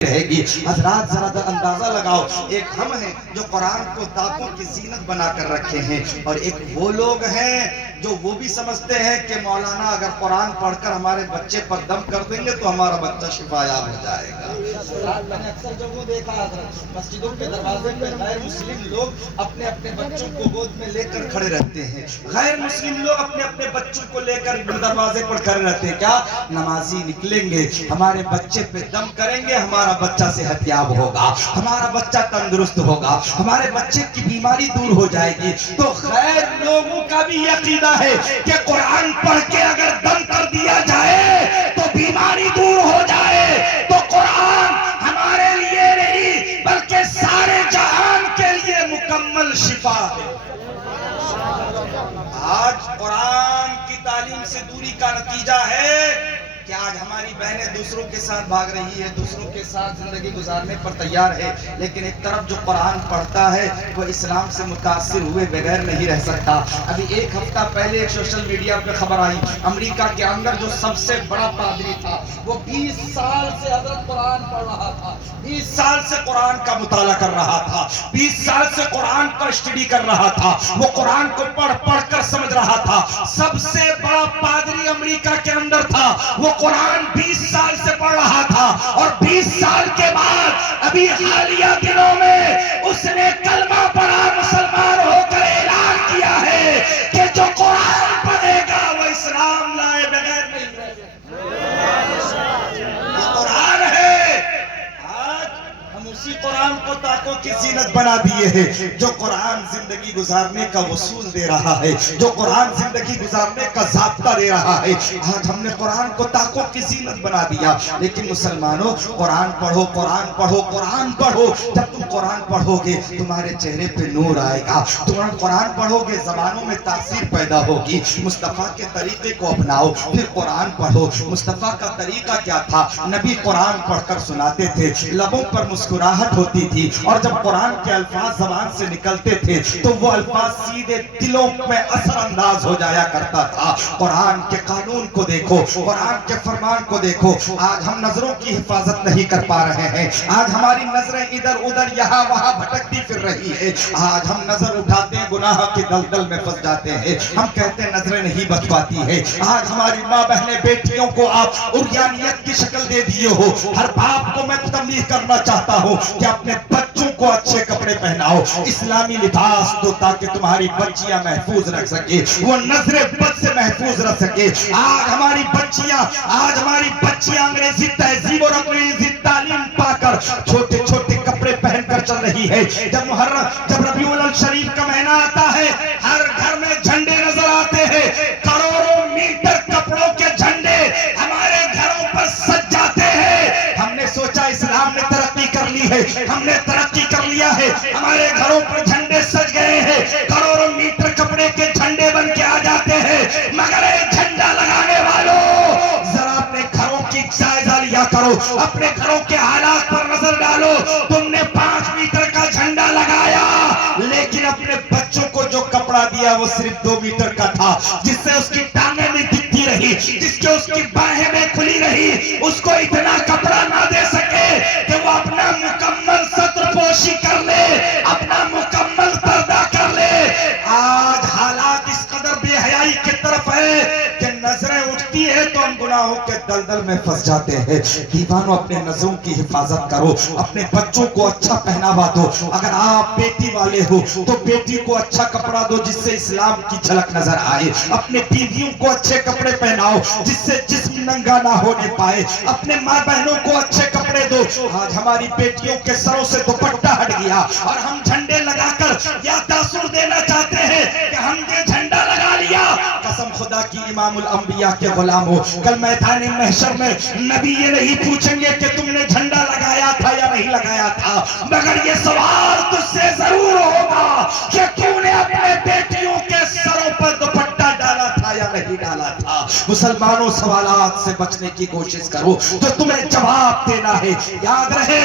رہے گی۔ حضرات ذرا اندازہ لگاؤ، ایک ہم ہیں جو قرآن کو دانتوں کی زینت بنا کر رکھے ہیں، اور ایک وہ لوگ ہیں جو وہ بھی سمجھتے ہیں کہ مولانا اگر قرآن پڑھ کر ہمارے بچے پر دم کر دیں گے تو ہمارا بچہ شفا یاب ہو جائے گا۔ میں نے اکثر جگہوں دیکھا حضرت، مسجدوں کے دروازے پہ غیر مسلم لوگ اپنے اپنے بچوں کو گود میں لے کر کھڑے رہتے ہیں، غیر مسلم لوگ اپنے اپنے بچوں کو لے کر دروازے پر کھڑے رہتے ہیں۔ کیا نمازی نکلیں گے، ہمارے بچے پہ دم کریں گے، ہمارا بچہ صحت یاب ہوگا، ہمارا بچہ تندرست ہوگا، ہمارے بچے کی بیماری دور ہو جائے گی۔ تو غیر لوگوں کا بھی یہ عقیدہ ہے کہ قرآن پڑھ کے اگر دم کر دیا جائے تو بیماری دور ہو جائے۔ تو قرآن ہمارے لیے نہیں بلکہ سارے جہان کے لیے مکمل شفا ہے۔ آج قرآن کی تعلیم سے دوری کا نتیجہ ہے کہ آج ہماری بہنیں دوسروں کے ساتھ بھاگ رہی ہے، دوسروں کے ساتھ زندگی گزارنے پر تیار ہے، لیکن ایک طرف جو قرآن پڑھتا ہے وہ اسلام سے متاثر ہوئے بغیر نہیں رہ سکتا۔ ابھی ایک ہفتہ پہلے ایک سوشل میڈیا پہ خبر آئی، امریکہ کے اندر جو سب سے بڑا پادری تھا وہ 20 سال سے حضرت قرآن پڑھ رہا تھا، 20 سال سے قرآن کا مطالعہ کر رہا تھا، 20 سال سے قرآن کا اسٹڈی کر رہا تھا، وہ قرآن کو پڑھ پڑھ کر سمجھ رہا تھا، سب سے بڑا پادری امریکہ کے اندر تھا، وہ قرآن 20 سال سے پڑھ رہا تھا، اور 20 سال کے بعد ابھی حالیہ دنوں میں اس نے کلمہ پڑھا، مسلمان ہو کر اعلان کیا ہے کہ جو قرآن پڑھے گا وہ اسلام لائے بغیر نہیں رہے گا۔ یہ قرآن ہے۔ آج ہم اسی قرآن کو طاقوں کی زینت بنا دیے ہیں، جو قرآن زندگی گزارنے کا وصول دے رہا ہے، جو قرآن زندگی گزارنے کا ضابطہ دے رہا ہے۔ آج ہم نے قرآن کو طاقوں کی زینت بنا دیا، لیکن مسلمانوں قرآن پڑھو، قرآن پڑھو، قرآن پڑھو۔ جب تم قرآن پڑھو گے تمہارے چہرے پہ نور آئے گا، تم قرآن پڑھو گے زبانوں میں تاثیر پیدا ہوگی۔ مصطفیٰ کے طریقے کو اپناؤ، پھر قرآن پڑھو۔ مصطفیٰ کا طریقہ کیا تھا؟ نبی قرآن پڑھ کر سناتے تھے، لبوں پر مسکراہٹ ہوتی تھی، اور جب قرآن کے الفاظ زبان سے نکلتے تھے تو وہ الفاظ سیدھے دلوں میں اثر انداز ہو جایا کرتا تھا۔ قرآن کے قانون کو دیکھو، قرآن کے فرمان کو دیکھو۔ آج ہم نظروں کی حفاظت نہیں کر پا رہے ہیں، آج ہماری نظریں ادھر ادھر یہاں وہاں بھٹکتی پھر رہی ہے۔ آج ہم نظر اٹھاتے ہیں گناہ کی دلدل میں پھنس جاتے ہیں، ہم کہتے ہیں نظریں نہیں بچ پاتی ہے۔ آج ہماری ماں بہنیں بیٹیوں کو آپ عریانیت کی شکل دے دیے ہو۔ ہر باپ کو میں تنبیہ کرنا چاہتا ہوں کہ اپنے بچوں کو اچھے کپڑے پہناؤ، اسلامی لباس دو تاکہ تمہاری بچیاں محفوظ رکھ سکے، وہ نظر بد سے محفوظ رکھ سکے۔ آج ہماری بچیاں انگریزی تہذیب اور انگریزی تعلیم پا کر چھوٹے چھوٹے کپڑے پہن کر چل رہی ہے۔ جب ربیع الاول شریف کا مہینہ آتا ہے، ہر گھر میں جھنڈے نظر آتے ہیں، کروڑوں میٹر کپڑوں کے جھنڈے ہمارے گھروں پر سج جاتے ہیں۔ ہم نے سوچا اسلام نے ترقی کر لی ہے، ہم نے ترقی کر لیا ہے، ہمارے گھروں پر جھنڈے سج گئے ہیں، کروڑوں میٹر کپڑے کے جھنڈے بن کے آ جاتے ہیں۔ مگر ایک جھنڈا لگانے والوں، ذرا اپنے گھروں کی جائزہ لیا کرو، اپنے گھروں کے حالات پر نظر ڈالو۔ تم نے 5 میٹر کا جھنڈا لگایا، لیکن اپنے بچوں کو جو کپڑا دیا وہ صرف 2 میٹر کا تھا، جس سے اس کی ٹانگیں بھی دکھتی رہی، جس کے اس کی باہیں میں کھلی رہی۔ اس کو اتنا کپڑا نہ دے سکے کہ وہ اپنا مکمل ستر پوشی کر لے، اپنا مکمل پردہ کر لے۔ آج حالات اس قدر بے حیائی کی طرف ہے کہ نظریں اٹھتی ہے تو ہم گناہوں کے دلدل میں پھنس جاتے ہیں۔ دیوانوں اپنے نظروں کی حفاظت کرو، اپنے بچوں کو اچھا پہناوا دو۔ اگر آپ بیٹی والے ہو تو بیٹی کو اچھا کپڑا دو جس سے اسلام کی جھلک نظر آئے، اپنے بیویوں کو اچھے کپڑے پہناؤ جس سے جسم ننگا نہ ہونے پائے، اپنے ماں بہنوں کو اچھے کپڑے دو۔ آج ہماری بیٹیوں کے سروں سے دوپٹہ ہٹ گیا اور ہم جھنڈے لگا کر یا تاثر دینا چاہتے ہیں کہ ہم نے جھنڈا لگا لیا۔ قسم خدا کی امام الانبیاء کے غلام ہو، کل میدان محشر میں نبی یہ نہیں پوچھیں گے کہ تم نے جھنڈا لگایا تھا یا نہیں لگایا تھا، مگر یہ سوال تجھ سے ضرور ہوگا کہ تو نے اپنے بیٹیوں کے سروں پر دوپٹہ ڈالا تھا یا نہیں ڈالا تھا۔ مسلمانوں سوالات سے بچنے کی کوشش کرو جو تمہیں جواب دینا ہے. یاد رہے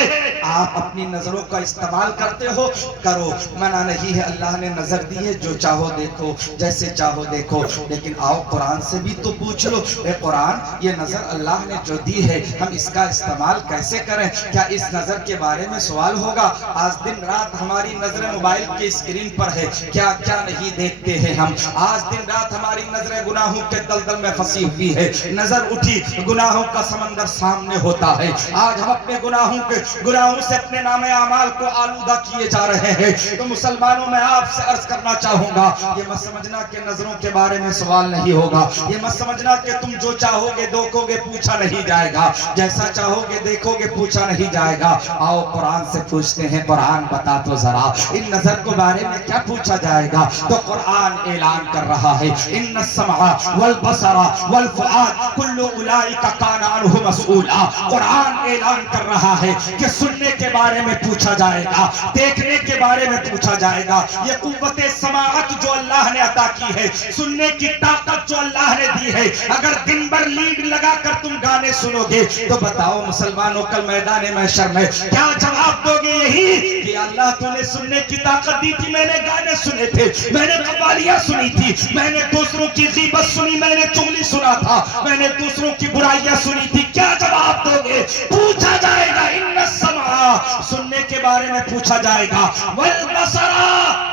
آپ اپنی نظروں کا استعمال کرتے ہو کرو, منع نہیں ہے, اللہ نے نظر دی ہے, جو چاہو دیکھو جیسے چاہو دیکھو, لیکن آؤ قرآن سے بھی تو پوچھ لو, اے قرآن یہ نظر اللہ نے جو دی ہے ہم اس کا استعمال کیسے کریں؟ کیا اس نظر کے بارے میں سوال ہوگا؟ آج دن رات ہماری نظریں موبائل کے اسکرین پر ہے, کیا کیا نہیں دیکھتے ہیں ہم. آج دن رات ہماری نظریں گناہوں کے دلدل میں پھنسی ہوئی ہے, نظر اٹھی گناہوں کا سمندر سامنے ہوتا ہے. آج ہم اپنے گناہوں سے اپنے نام اعمال کو آلودہ کیے جا رہے ہیں. تو مسلمانوں میں آپ سے عرض کرنا چاہوں گا, یہ مت سمجھنا کہ نظروں کے بارے میں سوال نہیں ہوگا, یہ مت سمجھنا کہ تم جو چاہو گے دیکھو گے پوچھا نہیں جائے گا, جیسا چاہو گے دیکھو گے پوچھا نہیں جائے گا. آؤ قرآن سے پوچھتے ہیں, قرآن بتا تو ذرا ان نظر کے بارے میں کیا پوچھا جائے گا. تو قرآن اعلان کر رہا ہے, ان السمع والبصر والفؤاد کل اولئک کان عنہ مسئولا. قرآن اعلان کر رہا ہے کہ سننے کے بارے میں پوچھا جائے گا, دیکھنے کے بارے میں پوچھا جائے گا. یہ قوت سماعت جو اللہ نے عطا کی ہے, سننے کی طاقت جو اللہ نے دی ہے, اگر دن بھر لیڈ لگا کر تم گانے سنو گے تو بتاؤ مسلمانوں کل میدان محشر میں کیا جواب دو گے؟ یہی کہ اللہ تو نے سننے کی طاقت دی تھی, میں نے گانے سنے تھے, میں نے قوالیاں سنی تھی, میں نے دوسروں کی غیبت سنی, میں نے چغلی سنا تھا, میں نے دوسروں کی برائیاں سنی تھی. کیا جواب دو گے؟ پوچھا جائے گا ان السمع, سننے کے بارے میں پوچھا جائے گا, والبصر,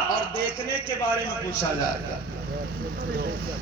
اور دیکھنے کے بارے میں پوچھا جائے گا.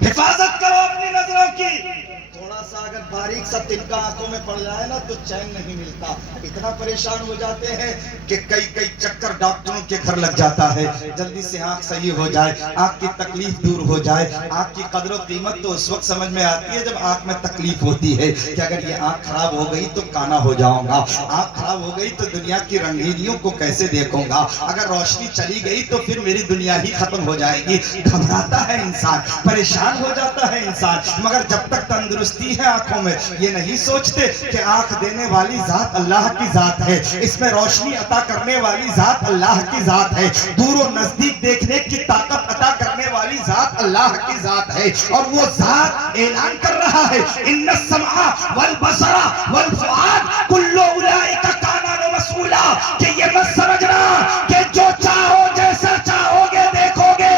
حفاظت کرو اپنی نظروں کی. تھوڑا سا اگر باریک سا تنکا آنکھوں میں پڑ جائے نا تو چین نہیں ملتا. اتنا پریشان ہو جاتے ہیں کہ کئی چکر ڈاکٹروں کے گھر لگ جاتا ہے, جلدی سے آنکھ صحیح ہو جائے, آنکھ کی تکلیف دور ہو جائے. آنکھ کی قدر و قیمت تو اس وقت سمجھ میں آتی ہے جب آنکھ میں تکلیف ہوتی ہے کہ اگر یہ آنکھ خراب ہو گئی تو کانا ہو جاؤں گا, آنکھ خراب ہو گئی تو دنیا کی رنگینیوں کو کیسے دیکھوں گا, اگر روشنی چلی گئی تو پھر میری دنیا ہی ختم ہو جائے گی. گھبراتا ہے انسان, پریشان ہو جاتا ہے انسان, مگر جب تک تندرستی ہے آنکھوں میں یہ نہیں سوچتے کہ آنکھ دینے والی ذات اللہ کی ذات ہے, اس میں روشنی عطا کرنے والی ذات اللہ کی ذات ہے, دور و نزدیک دیکھنے کی طاقت عطا کرنے والی ذات اللہ کی ذات ہے. اور وہ ذات اعلان کر رہا ہے ان السمع والبصر والفؤاد کل اولئک کان عنہ مسئولا, کہ یہ مت سمجھنا کہ جو چاہو جیسا چاہو گے دیکھو گے,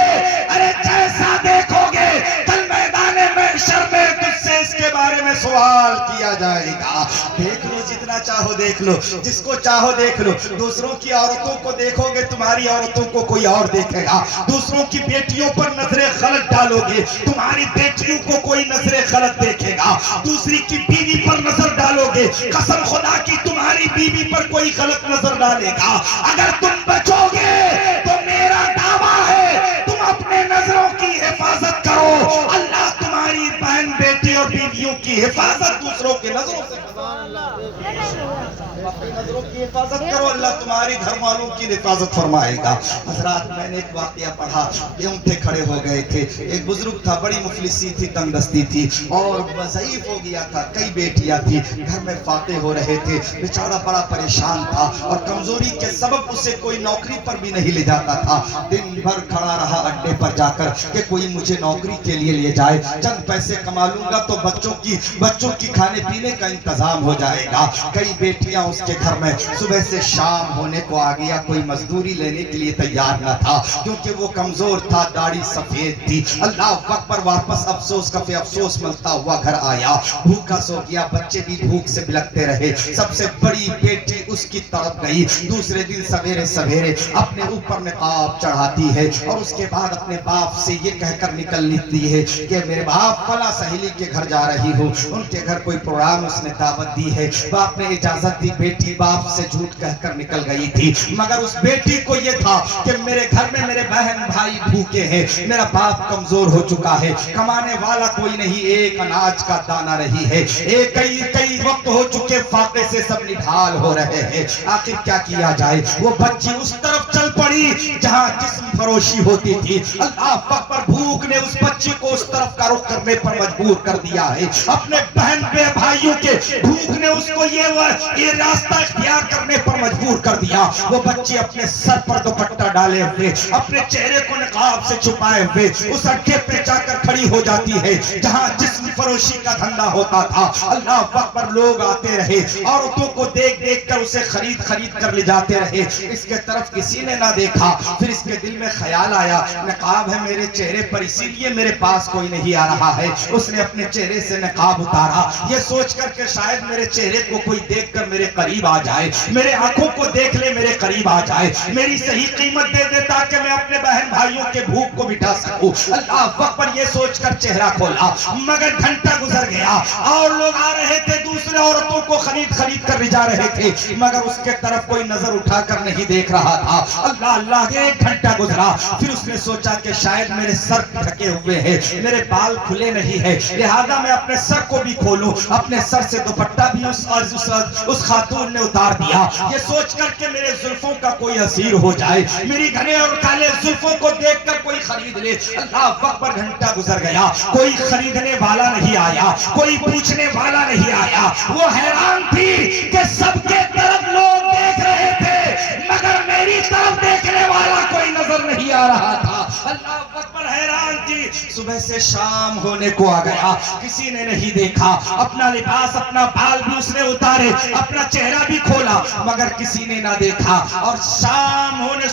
ارے جیسا دیکھو گے کل میدان محشر میں تجھ سے اس کے بارے میں سوال کیا جائے گا. دیکھ لو جتنا چاہو دیکھ لو, جس کو چاہو دیکھ لو. دوسروں کی عورتوں کو دیکھو گے تمہاری عورتوں کو کوئی اور دیکھے گا, دوسروں کی بیٹیوں پر نظریں غلط ڈالو گے تمہاری بیٹیوں کو کوئی نظریں غلط دیکھے گا, دوسری کی بیوی پر نظر ڈالو گے قسم خدا کی تمہاری بیوی پر کوئی غلط نظر ڈالے گا. اگر تم بچو گے تو میرا دعویٰ ہے تم اپنے نظروں کی حفاظت کرو, اللہ تمہاری بہن بیٹی اور بیویوں کی حفاظت دوسروں کی نظروں سے, اپنی نظروں کی حفاظت کرو, اللہ تمہاری گھر والوں کی حفاظت فرمائے گا. حضرات میں نے ایک واقعہ پڑھا, یہ اٹھے کھڑے ہو گئے تھے, ایک بزرگ تھا, بڑی مفلسی تھی, تنگ دستی تھی اور ضعیف ہو گیا تھا, کئی بیٹیاں تھی, گھر میں فاتح ہو رہے تھے, بیچارہ بڑا پریشان تھا اور کمزوری کے سبب اسے کوئی نوکری پر بھی نہیں لے جاتا تھا. دن بھر کھڑا رہا اڈے پر جا کر کہ کوئی مجھے نوکری کے لیے لے جائے, چند پیسے کما لوں گا تو بچوں کی کھانے پینے کا انتظام ہو جائے گا. کئی بیٹیاں اس کے گھر میں, صبح سے شام ہونے کو آ گیا, کوئی مزدوری لینے کے لیے تیار نہ تھا کیونکہ وہ کمزور تھا, داڑھی سفید تھی. اللہ وقت پر واپس افسوس کفے افسوس ملتا ہوا گھر آیا, بھوکا سو گیا, بچے بھی بھوک سے بلکتے رہے. سب سے بڑی بیٹی اس کی طرف گئی, دوسرے دن سویرے سویرے اپنے اوپر نقاب چڑھاتی ہے اور اس کے بعد اپنے باپ سے یہ کہہ کر نکلتی ہے کہ میرے باپ فلاں سہیلی کے گھر جا رہی ہوں, ان کے گھر کوئی پروگرام اس نے دعوت دی ہے. باپ نے اجازت دی, بیٹی باپ سے جھوٹ کہہ کر نکل گئی تھی, مگر اس بیٹی کو یہ تھا کہ میرے گھر میں میرے بہن بھائی بھوکے ہیں, میرا باپ کمزور ہو چکا ہے, کمانے والا کوئی نہیں, ایک اناج کا دانہ رہی ہے, کئی وقت ہو چکے, فاقے سے سب نڈھال ہو رہے ہیں, آخر کیا کیا جائے. وہ بچی اس طرف چل پڑی جہاں جسم فروشی ہوتی تھی. اللہ اکبر, بھوک نے اس بچی کو اس طرف کا رخ کرنے پر مجبور کر دیا ہے. اپنے بہن بھائیوں کے بھوک نے اس کو یہ راستہ اختیار کرنے چھوڑنے پر مجبور کر دیا. وہ بچی اپنے سر پر دوپٹہ ڈالے ہوئے, اپنے چہرے کو نقاب سے چھپائے ہوئے اس اڈے پہ جا کر کھڑی ہو جاتی ہے جہاں جسم فروشی کا دھندا ہوتا تھا. اللہ اکبر, لوگ آتے رہے, عورتوں کو دیکھ دیکھ کر اسے خرید کر لے جاتے رہے. اس کے طرف کسی نے نہ دیکھا. پھر اس کے دل میں خیال آیا, نقاب ہے میرے چہرے پر, اسی لیے میرے پاس کوئی نہیں آ رہا ہے. اس نے اپنے چہرے سے نقاب اتارا, یہ سوچ کر کہ شاید میرے چہرے کو کوئی دیکھ کر میرے قریب آ جائے, میرے آنکھوں کو دیکھ لے, میرے قریب آ جائے, میری صحیح قیمت دے دے تاکہ میں اپنے بہن بھائیوں کے بھوک کو مٹا سکوں. اللہ اکبر, یہ سوچ کر چہرہ کھولا. مگر گھنٹہ گزر گیا اور لوگ آ رہے تھے, دوسرے عورتوں کو خرید کر لے جا رہے تھے, مگر اس کے طرف کوئی نظر اٹھا کر نہیں دیکھ رہا تھا. اللہ اللہ, ایک گھنٹہ گزرا. پھر اس نے سوچا کہ شاید میرے سر ڈھکے ہوئے ہیں, میرے بال کھلے نہیں ہیں, لہذا میں اپنے سر کو بھی کھولوں. اپنے سر سے دوپٹہ بھی اس خاتون نے اتار دیا, یہ سوچ کر کہ میرے زلفوں کا کوئی اسیر ہو جائے, میری گھنے اور کالے زلفوں کو دیکھ کر کوئی خرید لے. اللہ اکبر, گھنٹہ گزر گیا, کوئی خریدنے والا نہیں آیا, کوئی پوچھنے والا نہیں آیا. وہ حیران تھی کہ سب کے طرف لوگ دیکھ رہے تھے مگر میری طرف دیکھنے والا کوئی نظر نہیں آ رہا تھا. اللہ اکبر, حیران تھی. صبح سے شام ہونے کو آ گیا, کسی نے نہیں دیکھا. اپنا لباس, اپنا بال بھی اس نے اتارے, اپنا چہرہ بھی کھولا, مگر کسی نے نہ دیکھا. اور شام ہونے,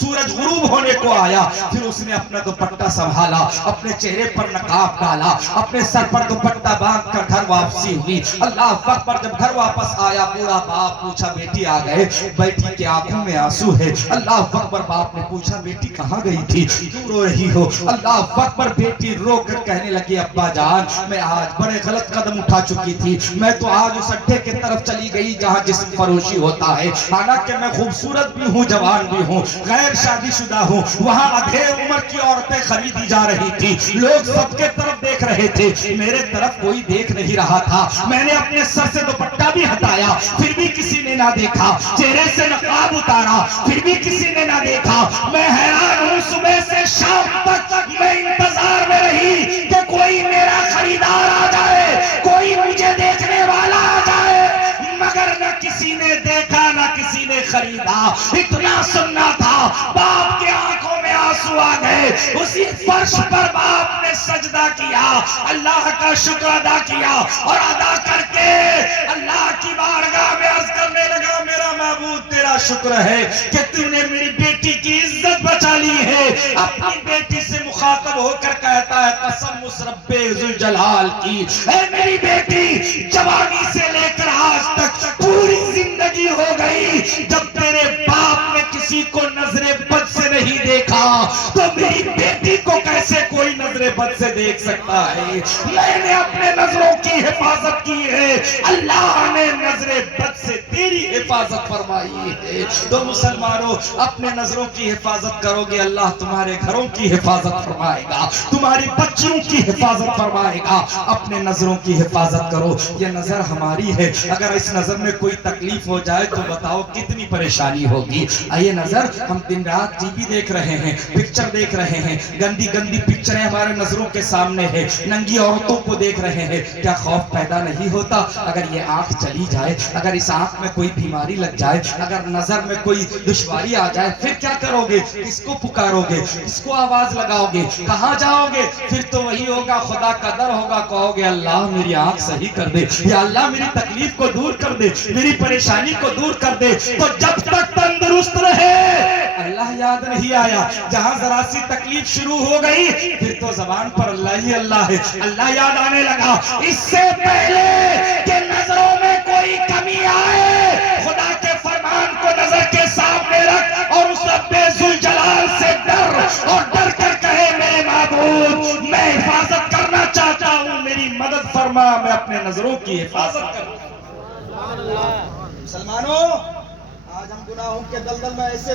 سورج غروب ہونے کو آیا. پھر اس نے اپنا دوپٹہ سنبھالا, اپنے چہرے پر نقاب ڈالا, اپنے سر پر دوپٹہ باندھ کر گھر واپسی ہوئی. اللہ اکبر, جب گھر واپس آیا, بوڑھا باپ پوچھا بیٹی آ گئے؟ بیٹی کے آنکھوں میں آنسو ہے. اللہ اکبر, باپ نے پوچھا بیٹی کہاں گئی تھی, کیوں رو رہی ہو؟ اللہ اکبر, بیٹی رو کر کہنے لگی ابا جان, میں آج بڑے غلط قدم اٹھا چکی تھی. میں تو آج اس اڈے کی طرف چلی گئی جہاں جسم فروشی ہوتا ہے. حالانکہ میں خوبصورت بھی ہوں, جوان بھی ہوں, غیر شادی شدہ ہوں. وہاں ادھے عمر کی عورتیں خریدی جا رہی تھی, لوگ سب کے طرف دیکھ رہے تھے, میرے طرف کوئی دیکھ نہیں رہا تھا. میں نے اپنے سر سے دوپٹہ بھی ہٹایا, پھر بھی کسی نے نہ دیکھا. چہرے سے نقاب اتارا, پھر بھی کسی نے نہ دیکھا. میں حیران ہوں, صبح سے شام تک میں انتظار میں رہی کہ کوئی میرا خریدار آ جائے, کوئی مجھے دیکھنے والا آ جائے, مگر نہ کسی نے دیکھا, نہ کسی نے خریدا. اتنا سننا تھا, باپ کے آنکھوں میں آنسو آ گئے. اسی فرش پر باپ نے سجدہ کیا, اللہ کا شکر ادا کیا, اور ادا کر کے اللہ کی بارگاہ میں عرض کرنے لگا, میرا معبود تیرا شکر ہے کہ تو نے میری بیٹی کی عزت بچا لی ہے. اپنی بیٹی سے مخاطب ہو کر کہتا ہے, قسم اس رب ذوالجلال کی, اے میری بیٹی, جوانی سے لے کر آج تک پوری زندگی ہو گئی جب تیرے باپ نے کسی کو نظر بد سے نہیں دیکھا, تو میری بیٹی کو کیسے کوئی نظر بد سے دیکھ سکتا ہے؟ میں نے اپنے نظروں کی حفاظت کی ہے, اللہ نے نظر بد سے تیری حفاظت فرمائی ہے. تو مسلمانوں, اپنے نظروں کی حفاظت کرو گے, اللہ تمہارے گھروں کی حفاظت فرمائے گا, تمہاری بچوں کی حفاظت فرمائے گا. اپنے نظروں کی حفاظت کرو. یہ نظر ہماری ہے, اگر اس نظر میں کوئی تکلیف ہو جائے تو بتاؤ کتنی پریشانی ہوگی. یہ نظر, ہم دن رات ٹی وی دیکھ رہے ہیں, پکچر دیکھ رہے ہیں, گندی گندی پکچریں ہمارے نظروں کے سامنے ہیں, ننگی عورتوں کو دیکھ رہے ہیں. کیا خوف پیدا نہیں ہوتا اگر یہ آنکھ چلی جائے, اگر اس آنکھ میں کوئی بیماری لگ جائے, اگر نظر میں کوئی دشواری آ جائے, پھر کیا کرو گے؟ کس کو پکارو گے, کس کو آواز لگاؤ گے, کہاں جاؤ گے؟ پھر تو وہی ہوگا, خدا کا در ہوگا, کہو گے اللہ میری آنکھ صحیح کر دے, یا اللہ میری تکلیف کو دور کر دے, میری پریشانی کو دور کر دے. تو جب تک تندرست رہے اللہ یاد نہیں آیا, جہاں ذرا سی تکلیف شروع ہو گئی پھر تو زبان پر اللہ ہی اللہ ہے, اللہ یاد آنے لگا. اس سے پہلے کہ نظروں میں کوئی کمی آئے, خدا کے فرمان کو نظر کے سامنے رکھ اور اس رب ذوالجلال سے ڈر, اور ڈر کر کہے میرے معبود میں حفاظت کرنا چاہتا ہوں, میری مدد فرما, میں اپنے نظروں کی حفاظت کرتا ہوں. مسلمانوں, آج ہم گناہوں کے دلدل میں ایسے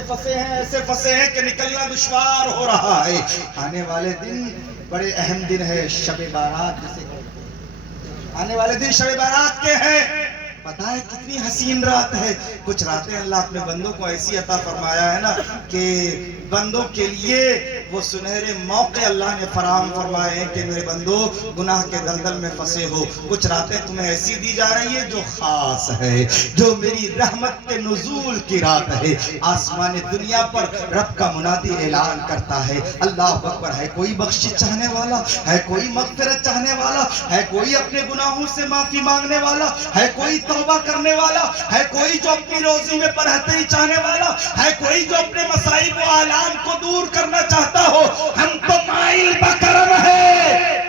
پھنسے ہیں کہ نکلنا دشوار ہو رہا ہے. آنے والے دن بڑے اہم دن ہے, شب بارات جسے کہتے ہیں. آنے والے دن شب بارات کے ہیں. پتہ ہے کتنی حسین رات ہے. کچھ راتیں اللہ اپنے بندوں کو ایسی عطا فرمایا ہے نا کہ بندوں کے لیے وہ سنہرے موقع اللہ نے فراہم فرمائے ہیں کہ میرے بندو گناہ کے دلدل میں پھنسے ہو، کچھ راتیں تمہیں ایسی دی جا رہی ہے جو خاص ہے، جو میری رحمت کے نزول کی رات ہے۔ آسمان دنیا پر رب کا منادی اعلان کرتا ہے، اللہ اکبر، ہے کوئی بخشش چاہنے والا، ہے کوئی مغفرت چاہنے والا، ہے کوئی اپنے گناہوں سے معافی مانگنے والا، ہے کوئی توبہ کرنے والا، ہے کوئی جو اپنی روزی میں برہتری چاہنے والا، ہے کوئی جو اپنے مصائب و آلام کو دور کرنا چاہتا ہو؟ ہم تو مائل بکرم ہے،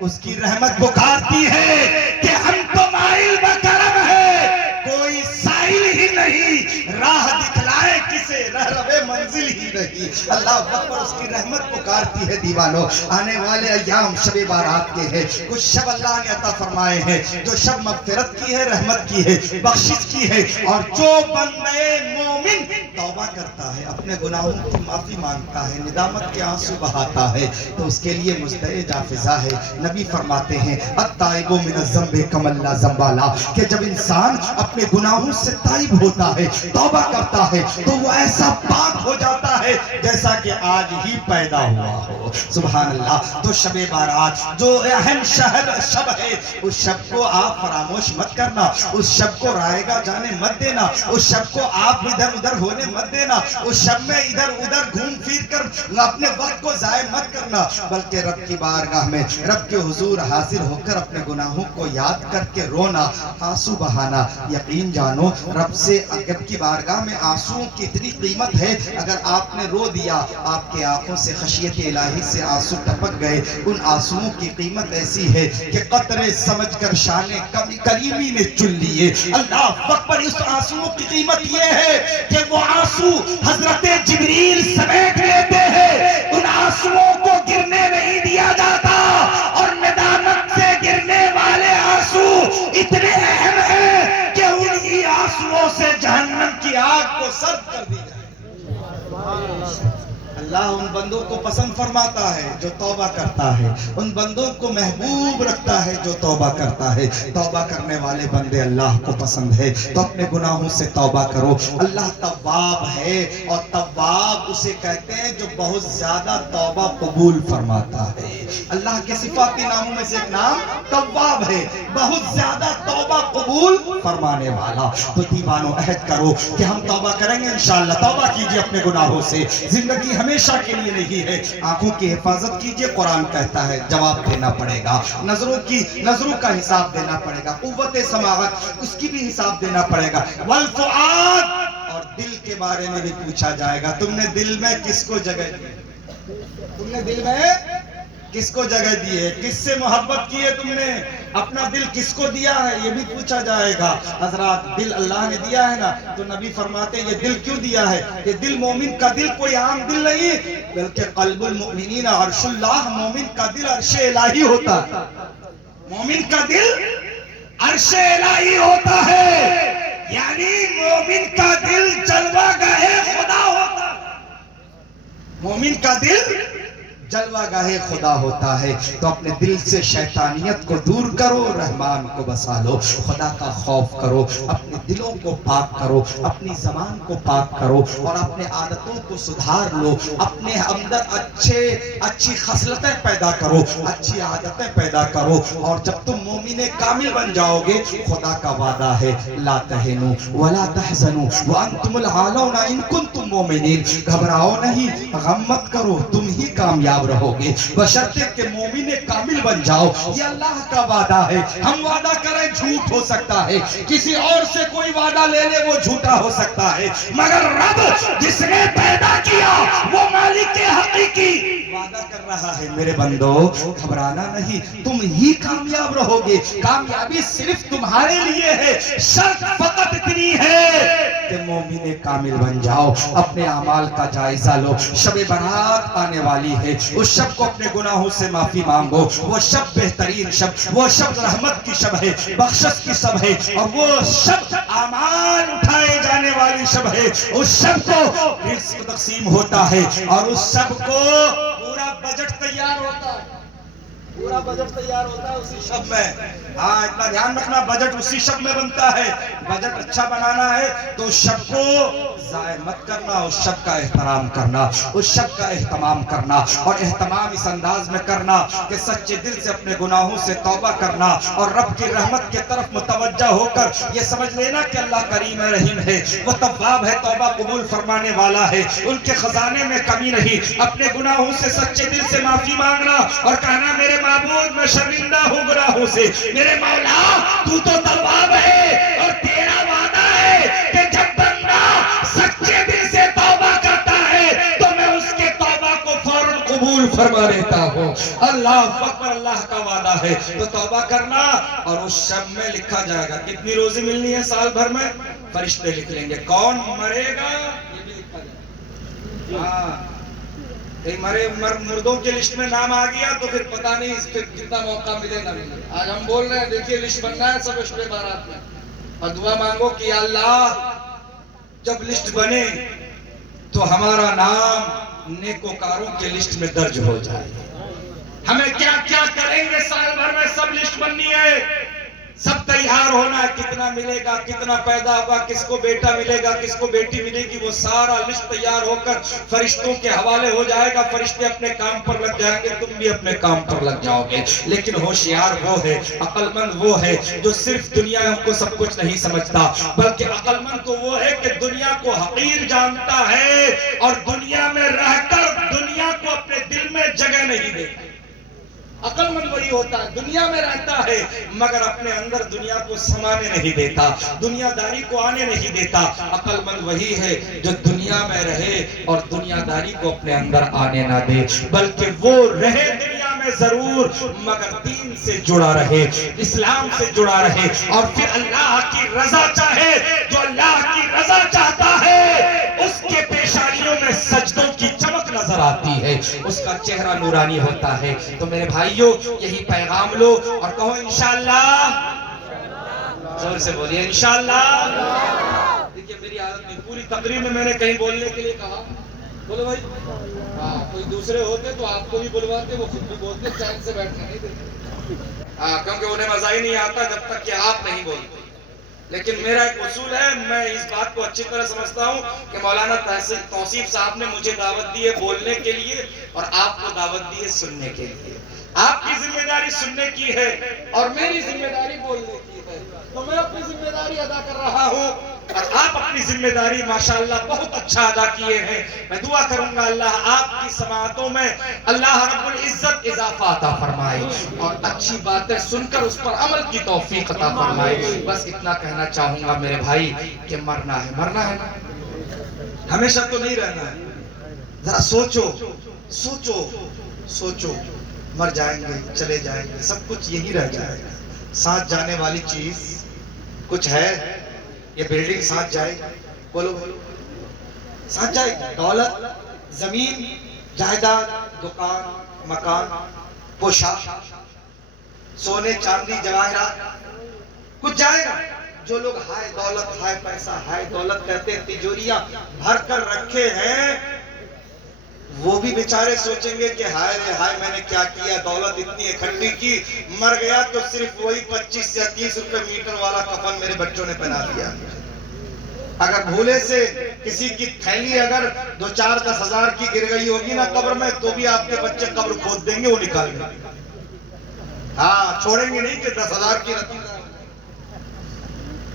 اس کی رحمت پکارتی ہے کہ ہم تو مائل بکرم ہے، کوئی سائل ہی نہیں، راہ دکھلائے کسے رہرو منزل ہی نہیں۔ اللہ اکبر، اس کی رحمت پکارتی ہے دیوانوں۔ آنے والے ایام شب بارات کے ہیں، کچھ شب اللہ نے عطا فرمائے ہیں، جو شب مغفرت کی ہے، رحمت کی ہے، بخشش کی ہے، اور جو بندے مومن توبہ کرتا ہے، اپنے گناہوں کی معافی مانگتا ہے، ندامت کے آنسو بہاتا ہے، تو اس کے لیے مستعد حافظہ ہے۔ نبی فرماتے ہیں التائب من الذنب کمن لا ذنب لہ، کہ جب انسان اپنے گناہوں سے تائب ہوتا ہے، توبہ کرتا ہے، تو وہ ایسا پاک ہو جاتا ہے جیسا کہ آج ہی پیدا ہوا ہو۔ سبحان اللہ۔ تو شب بارات جو اہم شب ہے، اس شب کو آپ فراموش مت کرنا، اس شب کو رائے گا جانے مت دینا، اس شب کو آپ ادھر ادھر ہونے مت دینا، اس شب میں ادھر ادھر گھوم پھر کر اپنے وقت کو ضائع مت کرنا، بلکہ رب کی بارگاہ میں، رب کے حضور حاضر ہو کر اپنے گناہوں کو یاد کر کے رونا، آنسو بہانا۔ یقین جانو رب سے رب کی بارگاہ میں آنسوؤں کی اتنی قیمت ہے، اگر آپ نے رو دیا، آپ کے آنکھوں سے خشیت الہی سے آنسو ٹپک گئے، ان آنسوؤں کی قیمت ایسی ہے کہ قطرے سمجھ کر شان کریمی نے چن لیے۔ اللہ اکبر، اس آنسوؤں کی قیمت یہ ہے کہ وہ آنسو حضرت جبریل سمیٹ لیتے ہیں، ان آنسوؤں کو گرنے نہیں دیا جاتا، اور ندامت سے گرنے والے آنسو اتنے اہم ہیں کہ انہی آنسوؤں سے جہنم کی آگ کو سرد کر دی جائے۔ اللہ ان بندوں کو پسند فرماتا ہے جو توبہ کرتا ہے، ان بندوں کو محبوب رکھتا ہے جو توبہ کرتا ہے۔ توبہ کرنے والے بندے اللہ کو پسند ہے، تو اپنے گناہوں سے توبہ کرو۔ اللہ تواب ہے، اور تواب اسے کہتے ہیں جو بہت زیادہ توبہ قبول فرماتا ہے۔ اللہ کے صفاتی ناموں میں سے ایک نام تواب ہے، بہت زیادہ توبہ قبول فرمانے والا۔ تو دیوانوں عہد کرو کہ ہم توبہ کریں گے انشاءاللہ۔ توبہ کیجئے اپنے گناہوں سے، زندگی ہمیشہ کے لیے نہیں ہے۔ آنکھوں کی حفاظت کیجئے، قرآن کہتا ہے جواب دینا پڑے گا۔ نظروں کا حساب دینا پڑے گا۔ قوت سماعت، اس کی بھی حساب دینا پڑے گا۔ والفؤاد، اور دل کے بارے میں بھی پوچھا جائے گا، تم نے دل میں کس کو جگہ دی؟ تم نے دل میں کس کو جگہ دی ہے؟ کس سے محبت کی ہے تم نے؟ اپنا دل کس کو دیا ہے؟ یہ بھی پوچھا جائے گا۔ حضرات، دل اللہ نے دیا ہے نا، تو نبی فرماتے ہیں یہ دل کیوں دیا ہے؟ یہ دل مومن کا دل کوئی عام دل نہیں، بلکہ قلب المؤمنین عرش اللہ، مومن کا دل عرش الہی ہوتا ہے۔ مومن کا دل عرش الہی ہوتا ہے، یعنی مومن کا دل جلوہ گاہ خدا ہوتا ہے۔ مومن کا دل جلوہ گاہ خدا ہوتا ہے۔ تو اپنے دل سے شیطانیت کو دور کرو، رحمان کو بسا لو، خدا کا خوف کرو، اپنے دلوں کو پاک کرو، اپنی زبان کو پاک کرو، اور اپنے عادتوں کو سدھار لو، اپنے اندر اچھی خصلتیں پیدا کرو، اچھی عادتیں پیدا کرو، اور جب تم مومن کامل بن جاؤ گے، خدا کا وعدہ ہے لا تہنوا ولا تحزنوا وانتم الاعلون ان کنتم مؤمنین، گھبراؤ نہیں، غم مت کرو، تم ہی کامیاب رہو گے بشرطے کہ مومن کامل بن جاؤ۔ یہ اللہ کا وعدہ ہے۔ ہم وعدہ کریں جھوٹ ہو سکتا ہے، کسی اور سے کوئی وعدہ لے لے وہ جھوٹا ہو سکتا ہے، مگر رب جس نے پیدا کیا وہ مالک حقیقی وعدہ کر رہا ہے، میرے بندو گھبرانا نہیں، تم ہی کامیاب رہو گے۔ کامیابی صرف تمہارے لیے ہے، شرط فقط اتنی ہے کہ مومن کامل بن جاؤ۔ اپنے اعمال کا جائزہ لو، شب برات آنے والی ہے، اس شب کو اپنے گناہوں سے معافی مانگو۔ وہ شب بہترین شب، وہ شب رحمت کی شب ہے، بخشش کی شب ہے، اور وہ شب اعمال اٹھائے جانے والی شب ہے۔ اس شب کو رزق تقسیم ہوتا ہے، اور اس شب کو پورا بجٹ تیار ہوتا ہے۔ پورا بجٹ تیار ہوتا ہے اسی شب میں. ہاں اتنا دھیان رکھنا, بجٹ اسی شب میں بنتا ہے. بجٹ اچھا بنانا ہے تو اس شب کو ضائع مت کرنا, اس شب کا احترام کرنا, اس شب کا اہتمام کرنا, اور اہتمام اس انداز میں کرنا کہ سچے دل سے اپنے گناہوں سے توبہ کرنا, اور رب کی رحمت کی طرف متوجہ ہو کر یہ سمجھ لینا کہ اللہ کریم رحیم ہے, وہ تواب ہے, توبہ قبول فرمانے والا ہے, ان کے خزانے میں کمی نہیں. اپنے گناہوں سے سچے دل سے معافی مانگنا اور کہنا میرے معبود میں شرمندہ ہوں گناہوں سے, میرے مولا تو تواب ہے, اور تیرا وعدہ ہے کہ جب بندہ سچے دل سے توبہ کرتا ہے تو میں اس کے توبہ کو فوراً قبول فرما لیتا ہوں. اللہ اکبر, اللہ کا وعدہ ہے. تو توبہ کرنا, اور اس شب میں لکھا جائے گا کتنی روزی ملنی ہے سال بھر میں, فرشتے لکھ لیں گے. کون مرے گا یہ بھی لکھا جائے گا. ہاں کہیں مردوں کے لسٹ میں نام آ گیا تو پھر پتہ نہیں اس پہ کتنا موقع ملے نہ ملے. آج ہم بول رہے ہیں دیکھیے لسٹ بننا ہے سب اشرے بارات میں, اور دعا مانگو کہ یا اللہ جب لسٹ بنے تو ہمارا نام نیکوکاروں کے لسٹ میں درج ہو جائے. ہمیں کیا کیا کریں گے سال بھر میں سب لسٹ بننی ہے, سب تیار ہونا ہے. کتنا ملے گا, کتنا پیدا ہوگا, کس کو بیٹا ملے گا, کس کو بیٹی ملے گی, وہ سارا لسٹ تیار ہو کر فرشتوں کے حوالے ہو جائے گا. فرشتے اپنے کام پر لگ جائیں گے, تم بھی اپنے کام پر لگ جاؤ گے. لیکن ہوشیار وہ ہے, عقل مند وہ ہے جو صرف دنیا کو سب کچھ نہیں سمجھتا, بلکہ عقل مند تو وہ ہے کہ دنیا کو حقیر جانتا ہے اور دنیا میں رہ کر دنیا کو اپنے دل میں جگہ نہیں دیتا. عقل مند وہی ہوتا ہے دنیا میں رہتا ہے مگر اپنے اندر دنیا کو سمانے نہیں دیتا, دنیا داری کو آنے نہیں دیتا. عقل مند وہی ہے جو دنیا میں رہے اور دنیا داری کو اپنے اندر آنے نہ دے, بلکہ وہ رہے دنیا میں ضرور مگر دین سے جڑا رہے, اسلام سے جڑا رہے, اور پھر اللہ کی رضا چاہے. جو اللہ کی رضا چاہتا ہے اس کے پیشانیوں میں سجدوں کی چمک نظر آتی ہے, اس کا چہرہ نورانی ہوتا ہے. تو میرے بھائیوں یہی پیغام لو اور کہو انشاءاللہ, زور سے بولیے انشاءاللہ. دیکھیے میری عادت نہیں, پوری تقریر میں میں نے کہیں بولنے کے لیے کہا, بولو بھائی. ہاں کوئی دوسرے ہوتے تو آپ کو بھی بلواتے, وہ خود بھی بولتے, چین سے بیٹھنے نہیں دیتے. کیونکہ انہیں مزہ ہی نہیں آتا جب تک کہ آپ نہیں بولتے. لیکن میرا ایک اصول ہے, میں اس بات کو اچھی طرح سمجھتا ہوں کہ مولانا توصیف صاحب نے مجھے دعوت دی ہے بولنے کے لیے اور آپ کو دعوت دی ہے سننے کے لیے. آپ کی ذمہ داری سننے کی ہے اور میری ذمہ داری بولنے کی ہے. تو میں اپنی ذمہ داری ادا کر رہا ہوں اور آپ اپنی ذمہ داری ماشاءاللہ بہت اچھا ادا کیے ہیں. میں دعا کروں گا اللہ آپ کی سماعتوں میں اللہ رب العزت اضافہ عطا فرمائے اور اچھی باتیں سن کر اس پر عمل کی توفیق عطا فرمائے. بس اتنا کہنا چاہوں گا میرے بھائی کہ مرنا ہے, مرنا ہے نا, ہمیشہ تو نہیں رہنا ہے. ذرا سوچو سوچو سوچو, مر جائیں گے, چلے جائیں گے, سب کچھ یہی رہ جائے گا. ساتھ جانے والی چیز کچھ ہے؟ یہ بلڈنگ ساتھ جائے گی, بولو بولو, ساتھ جائے گی. دولت, زمین, جائیداد, دکان, مکان, پوشاک, سونے چاندی جواہرات, کچھ جائے گا. جو لوگ ہائے دولت, ہائے پیسہ, ہائے دولت کہتے ہیں, تجوریاں بھر کر رکھے ہیں, وہ بھی بیچارے سوچیں گے کہ ہائے رے ہائے میں نے کیا کیا, دولت اتنی اکٹھی کی, مر گیا تو صرف وہی 25 یا 30 روپے میٹر والا کفن میرے بچوں نے پہنا دیا. اگر بھولے سے کسی کی تھیلی اگر 2-4-10 ہزار کی گر گئی ہوگی نا قبر میں, تو بھی آپ کے بچے قبر کھود دیں گے, وہ نکال گے. ہاں چھوڑیں گے نہیں کہ 10,000 کی رقم.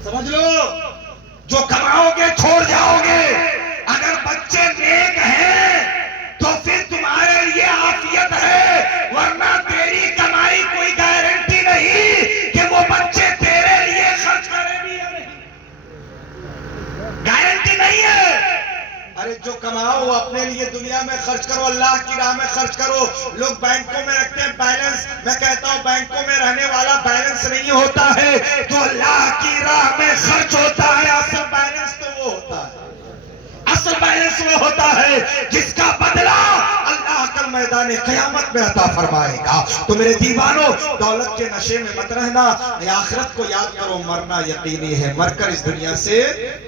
سمجھ لو, جو کماؤ گے چھوڑ جاؤ گے. اگر بچے نیک ہیں تو پھر تمہارے لیے عافیت ہے, ورنہ تیری کمائی کوئی گارنٹی نہیں کہ وہ بچے تیرے لیے خرچ کریں بھی یا نہیں, گارنٹی نہیں ہے. ارے جو کماؤ وہ اپنے لیے دنیا میں خرچ کرو, اللہ کی راہ میں خرچ کرو. لوگ بینکوں میں رکھتے ہیں بیلنس, میں کہتا ہوں بینکوں میں رہنے والا بیلنس نہیں ہوتا ہے, جو اللہ کی راہ میں خرچ ہوتا ہے اصل بیلنس تو وہ ہوتا ہے. اصل بیلنس وہ ہوتا ہے جس کا بدلہ اللہ کل میدان قیامت میں عطا فرمائے گا۔ تو میرے دیوانوں، دولت کے نشے میں مت رہنا، آخرت کو یاد کرو، مرنا یقینی ہے، مر کر اس دنیا سے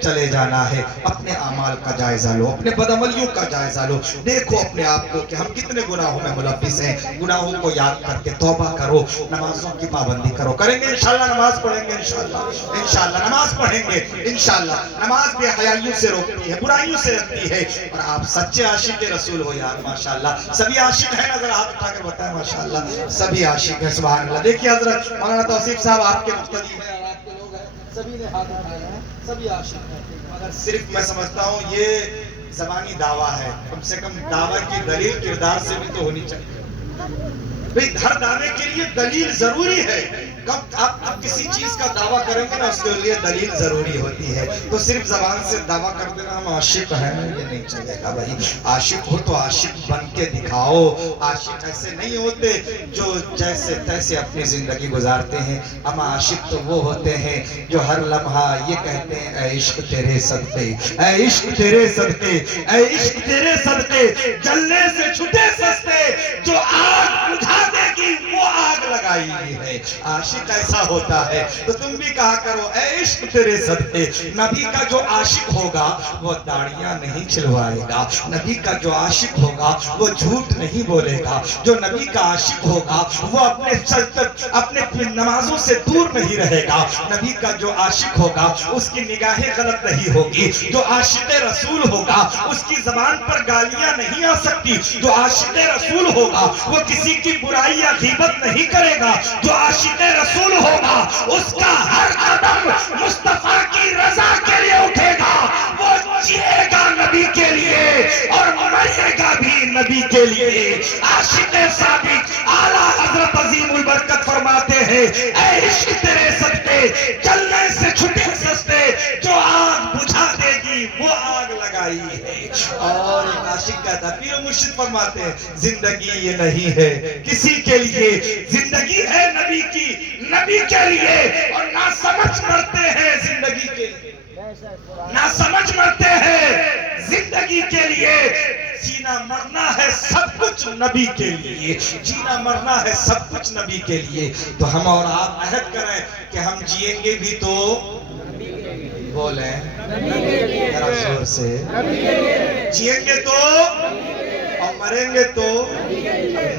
چلے جانا ہے۔ اپنے اعمال کا جائزہ لو، اپنے بدعملیوں کا جائزہ لو، دیکھو اپنے آپ کو کہ ہم کتنے گناہوں میں ملوث ہیں۔ گناہوں کو یاد کر کے توبہ کرو، نمازوں کی پابندی کرو۔ کریں گے انشاءاللہ، نماز پڑھیں گے انشاءاللہ، انشاءاللہ نماز پڑھیں گے انشاءاللہ۔ نماز بے حیائیوں سے روکتی ہے، برائیوں سے رکھتی ہے، اور آپ سچے عاشق رسول ہو یار، ماشاءاللہ۔ سبھی عاشق ہیں، نظر ہاتھ اٹھا کر بتائیں ماشاءاللہ، سبھی عاشق ہیں، سبحان اللہ۔ دیکھیے حضرت مولانا توصیف صاحب آپ کے مقتدی ہیں اور آپ کے لوگ ہیں، سبھی نے ہاتھ اٹھائے ہیں، سبھی عاشق ہیں، مگر صرف میں سمجھتا ہوں یہ زبانی دعویٰ ہے، کم سے کم دعویٰ کی دلیل کردار سے بھی تو ہونی چاہیے۔ ہر دعوے کے لیے دلیل ضروری ہے۔ آپ کسی چیز کا دعویٰ کریں گے نا، اس کے لیے دلیل ضروری ہوتی ہے۔ تو صرف زبان سے دعویٰ کر دینا ہم عاشق ہیں، یہ نہیں چلے گا بھائی۔ عاشق ہو تو عاشق بن کے دکھاؤ۔ عاشق ایسے نہیں ہوتے جو جیسے تیسے اپنی زندگی گزارتے ہیں، اما عاشق تو وہ ہوتے ہیں جو ہر لمحہ یہ کہتے ہیں، اے عشق تیرے صدقے، اے عشق تیرے صدقے، اے عشق تیرے صدقے، جلنے سے چھٹے سستے، جو آگ بجھا دے گی وہ آگ لگائی ہے۔ عاشق ایسا ہوتا ہے، تو تم بھی کہا کرو، اے عشق تیرے صدقے۔ نبی کا جو عاشق ہوگا وہ داڑیاں نہیں چھلوائے گا، نبی کا جو عاشق ہوگا وہ جھوٹ نہیں بولے گا، جو نبی کا عاشق ہوگا وہ اپنے نمازوں سے دور نہیں رہے گا، نبی کا جو عاشق ہوگا اس کی نگاہیں غلط نہیں ہوگی، جو عاشق رسول ہوگا اس کی زبان پر گالیاں نہیں آ سکتی، جو عاشق رسول ہوگا وہ کسی کی برائی یا غیبت نہیں کرے گا، جو عاشق رسول ہوگا اس کا ہر قدم مصطفیٰ کی رضا کے لیے اٹھے گا، وہ جیے گا نبی کے لیے اور مرے گا بھی نبی کے لیے۔ عاشق صادق اعلیٰ حضرت عظیم البرکت فرماتے ہیں، اے عشق تیرے صدقے، جلنے سے چھٹے سستے، جو آگ بجھا دے گی وہ آگ لگائی ہے۔ اور ایک عاشق کہتا ہے، پیر و مرشد فرماتے ہیں، زندگی یہ نہیں ہے کسی کے لیے، زندگی ہے نبی کی، نبی کے لیے، اور نہ سمجھ مرتے ہیں زندگی کے لیے، نہ سمجھ مرتے ہیں زندگی کے لیے۔ جینا مرنا ہے سب کچھ نبی کے لیے، جینا مرنا ہے سب کچھ نبی کے لیے۔ تو ہم اور آپ عہد کریں کہ ہم جئیں گے بھی تو بولیں ذرا زور سے، جئیں گے تو اور مریں گے تو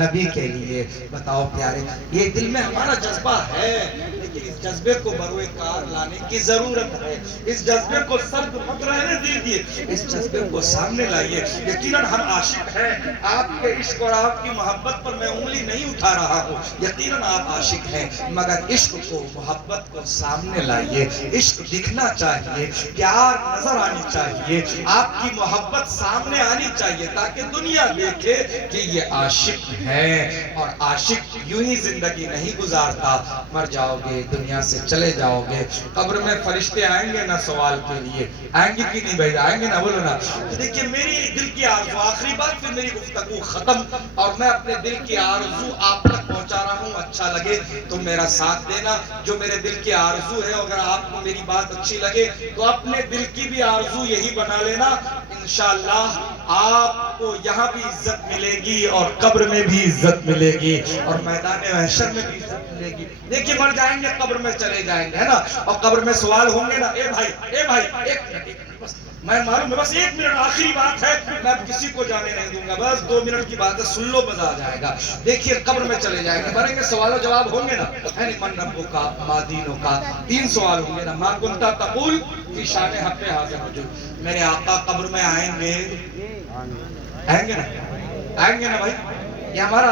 نبی کے لیے۔ بتاؤ پیارے، یہ دل میں ہمارا جذبہ ہے، لیکن اس جذبے کو بروئے کار لانے کی ضرورت ہے۔ اس جذبے کو سرد مت رہنے دیجیے، اس جذبے کو سامنے لائیے۔ یقیناً ہم عاشق ہیں، آپ کے عشق اور آپ کی محبت پر میں انگلی نہیں اٹھا رہا ہوں، یقیناً آپ عاشق ہیں، مگر عشق کو، محبت کو سامنے لائیے۔ عشق دکھنا چاہیے، پیار نظر آنی چاہیے، آپ کی محبت سامنے آنی چاہیے، تاکہ دنیا دیکھے کہ یہ عاشق ہے۔ اور عاشق یوں ہی زندگی نہیں گزارتا، مر جاؤ گے، دنیا سے چلے جاؤ گے، قبر میں فرشتے آئیں گے نا سوال کے لیے، آئیں گے کہ نہیں بھائی، آئیں گے نا، بولو نا۔ تو دیکھیے میری دل کی آرزو، آخری بات پھر میری گفتگو ختم، اور میں اپنے دل کی آرزو آپ تک پہنچا رہا ہوں، اچھا لگے تو میرا ساتھ دینا، جو میرے دل کی آرزو ہے، اگر آپ کو میری بات اچھی لگے تو اپنے دل کی بھی آرزو یہی بنا لینا، انشاءاللہ آپ کو یہاں بھی عزت ملے گی اور قبر میں بھی عزت ملے گی اور میدان محشر میں بھی عزت ملے گی۔ دیکھیے مر جائیں گے، قبر میں چلے جائیں گے، ہے نا، اور قبر میں سوال ہوں گے نا، اے بھائی ایک منٹ بس، میں معلوم ہے، بس ایک منٹ آخری بات ہے، میں اب کسی کو جانے نہیں دوں گا، بس 2 منٹ کی بات ہے، سن لو مزہ آ جائے گا۔ دیکھیے قبر میں چلے جائیں گے، مریں گے، سوال و جواب ہوں گے نا، ہے نہیں، من ربو کا، ما دینو کا، 3 سوال ہوں گے نا، ما کنتا تقول فی شان حق حاضر موجود۔ میرے آقا قبر میں آئیں گے، آئیں گے نا، آئیں گے نا بھائی، یہ ہمارا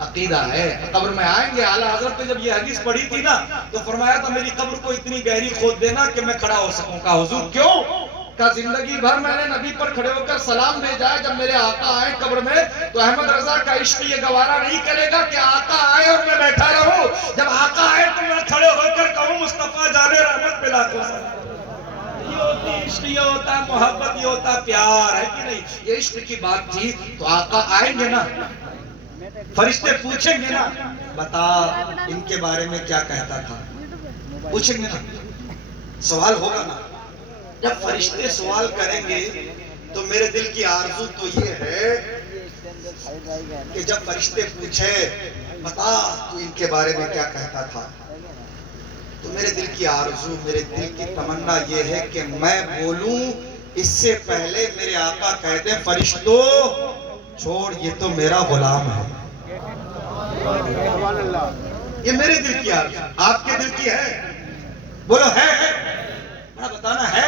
عقیدہ ہے، قبر میں آئیں گے۔ اعلیٰ حضرت نے جب یہ حدیث پڑھی تھی نا تو فرمایا تھا میری قبر کو اتنی گہری کھود دینا کہ میں کھڑا ہو سکوں۔ کہا حضور کیوں؟ کہا زندگی بھر میں نے نبی پر کھڑے ہو کر سلام بھیجا ہے، جب میرے آقا آئے قبر میں تو احمد رضا کا عشق یہ گوارا نہیں کرے گا کہ آقا آئے اور میں بیٹھا رہوں، جب آقا آئے تو میں کھڑے ہو کر کہوں مصطفیٰ جانے رحمت پہ لاکھوں سلام۔ یہ ہوتی عشق، یہ ہوتا ہے محبت، یہ ہوتا ہے پیار، ہے کہ نہیں؟ یہ عشق کی بات تھی۔ تو آقا آئیں گے نا، فرشتے پوچھیں گے نا، بتا ان کے بارے میں کیا کہتا تھا، پوچھیں گے نا، سوال ہوگا نا۔ جب فرشتے سوال کریں گے تو میرے دل کی آرزو تو یہ ہے کہ جب فرشتے پوچھے بتا تو ان کے بارے میں کیا کہتا تھا، تو میرے دل کی آرزو، میرے دل کی تمنا یہ ہے کہ میں بولوں اس سے پہلے میرے آقا کہہ دیں فرشتوں چھوڑ یہ تو میرا غلام ہے۔ یہ میرے دل کی آرزو، آپ کے دل کی ہے؟ بولو ہے؟ بڑا بتانا ہے؟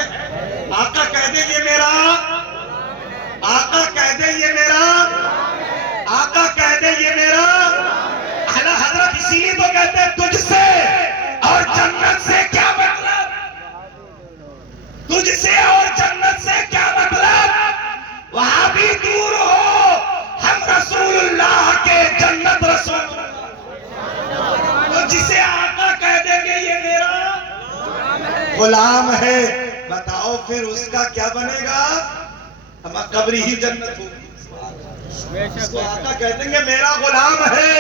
آقا کہہ دیں یہ میرا، آقا کہہ دیں یہ میرا، آقا کہہ دیں یہ میرا۔ اعلیٰ حضرت اسی لیے تو کہتے ہیں تجھ سے اور جنت سے کیا مطلب، تجھ سے اور جنت سے کیا مطلب، وہاں بھی دور ہو ہم رسول اللہ کے جنت رسول، تو جسے آقا کہہ دیں گے یہ میرا غلام ہے، بتاؤ پھر اس کا کیا بنے گا؟ ہم قبری ہی جنت ہوگی۔ اس کو آقا کہہ دیں گے میرا غلام ہے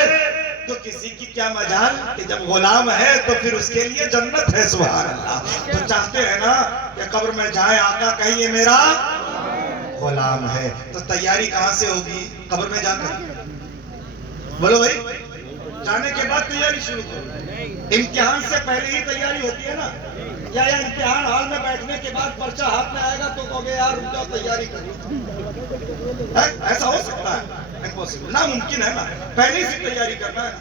تو کسی کی کیا مجال کہ جب غلام ہے تو پھر اس کے لیے جنت ہے۔ سبحان اللہ۔ تو چاہتے ہیں نا کہ قبر میں جائیں آقا کہیں یہ میرا غلام ہے، تو تیاری کہاں سے ہوگی؟ قبر میں جا کر بولو بھائی، جانے کے بعد تیاری شروع کرو۔ امتحان سے پہلے ہی تیاری ہوتی ہے نا، یا امتحان ہال میں بیٹھنے کے بعد پرچہ ہاتھ میں آئے گا تو کہو گے یار رک جاؤ تیاری کرو، ایسا ہو سکتا ہے؟ امپوسیبل، ناممکن ہے نا، پہلے سے تیاری کرنا ہے۔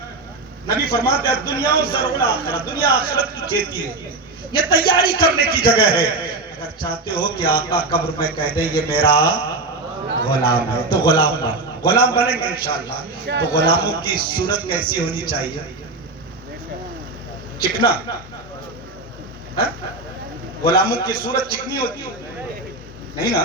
نبی فرماتے ہیں دنیا و زرع الآخرہ، دنیا آخرت کی کھیتی ہے، یہ تیاری کرنے کی جگہ ہے۔ اگر چاہتے ہو کہ آقا قبر میں کہہ دیں یہ میرا غلام ہے تو غلام بن، غلام بنیں گے انشاءاللہ۔ تو غلاموں کی صورت کیسی ہونی چاہیے؟ چکنا؟ غلاموں کی صورت چکنی ہوتی ہے نہیں نا،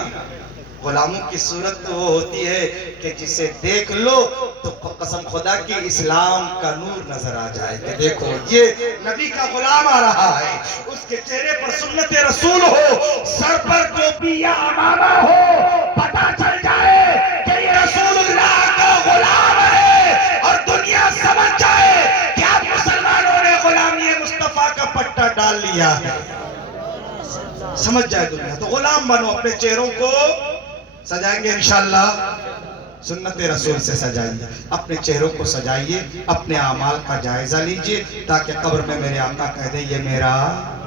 غلاموں کی صورت تو وہ ہوتی ہے کہ جسے دیکھ لو تو قسم خدا کی اسلام کا نور نظر آ جائے کہ دیکھو یہ نبی کا غلام آ رہا ہے، اس کے چہرے پر سنت رسول ہو، سر پر ٹوپی یا عمامہ ہو، پتہ چل جائے کہ یہ رسول اللہ کا غلام ہے، اور دنیا سمجھ جائے کہ آپ مسلمانوں نے غلامی مصطفیٰ کا پٹا ڈال لیا ہے، سمجھ جائے دنیا۔ تو غلام بنو، اپنے چہروں کو سجائیں گے انشاءاللہ، سنت رسول سے سجائیے، اپنے چہروں کو سجائیے، اپنے اعمال کا جائزہ لیجئے تاکہ قبر میں میرے آقا کہہ دیں یہ میرا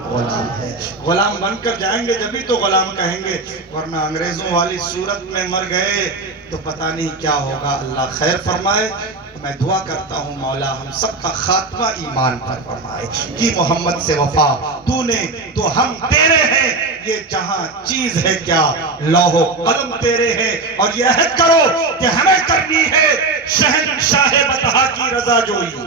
غلام ہے۔ غلام بن کر جائیں گے جبھی تو غلام کہیں گے، ورنہ انگریزوں والی صورت میں مر گئے تو پتہ نہیں کیا ہوگا۔ اللہ خیر فرمائے۔ میں دعا کرتا ہوں مولا ہم سب کا خاتمہ ایمان پر فرمائے۔ کی محمد سے وفا تو نے تو ہم تیرے ہیں، یہ جہاں چیز ہے کیا لوح و قلم تیرے ہیں، اور یہ عہد کرو کہ ہمیں کرنی ہے شہنشاہ بطحا کی رضا جوئی،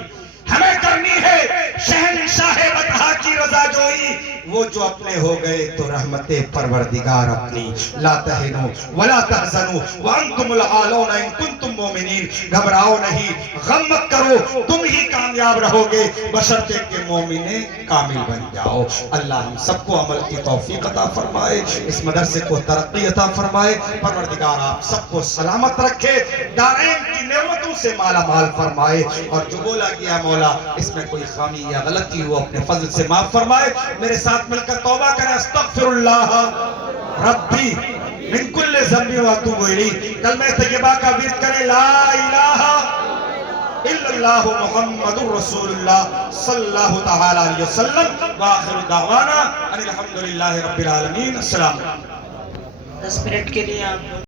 ہمیں کرنی ہے شہنشاہ بطحا کی رضا جوئی، وہ جو اپنے ہو گئے تو رحمت پروردگار اپنی، لا تہنوا ولا تحزنوا وانتم الاعلون ان کنتم مومنین، گھبراؤ نہیں، غم مت کرو، تم ہی کامیاب رہو گے بشرطے کہ مومن کامل بن جاؤ۔ اللہ ہم سب کو عمل کی توفیق عطا فرمائے، اس مدرسے کو ترقی عطا فرمائے، پروردگار آپ سب کو سلامت رکھے، دارین کی نعمتوں سے مالا مال فرمائے، اور جو بولا گیا مولا اس میں کوئی خامی یا غلطی ہو اپنے فضل سے معاف فرمائے۔ میرے ساتھ مل کر توبہ کریں، استغفر اللہ ربی من کل ذنب واتوب الیہ، کلمہ طیبہ کا ورد کریں، لا الہ الا اللہ محمد رسول اللہ صلی اللہ تعالی علیہ وسلم، وآخر دعوانا ان الحمدللہ رب العالمین۔ السلام علیکم۔ 10 منٹ کے لیے آپ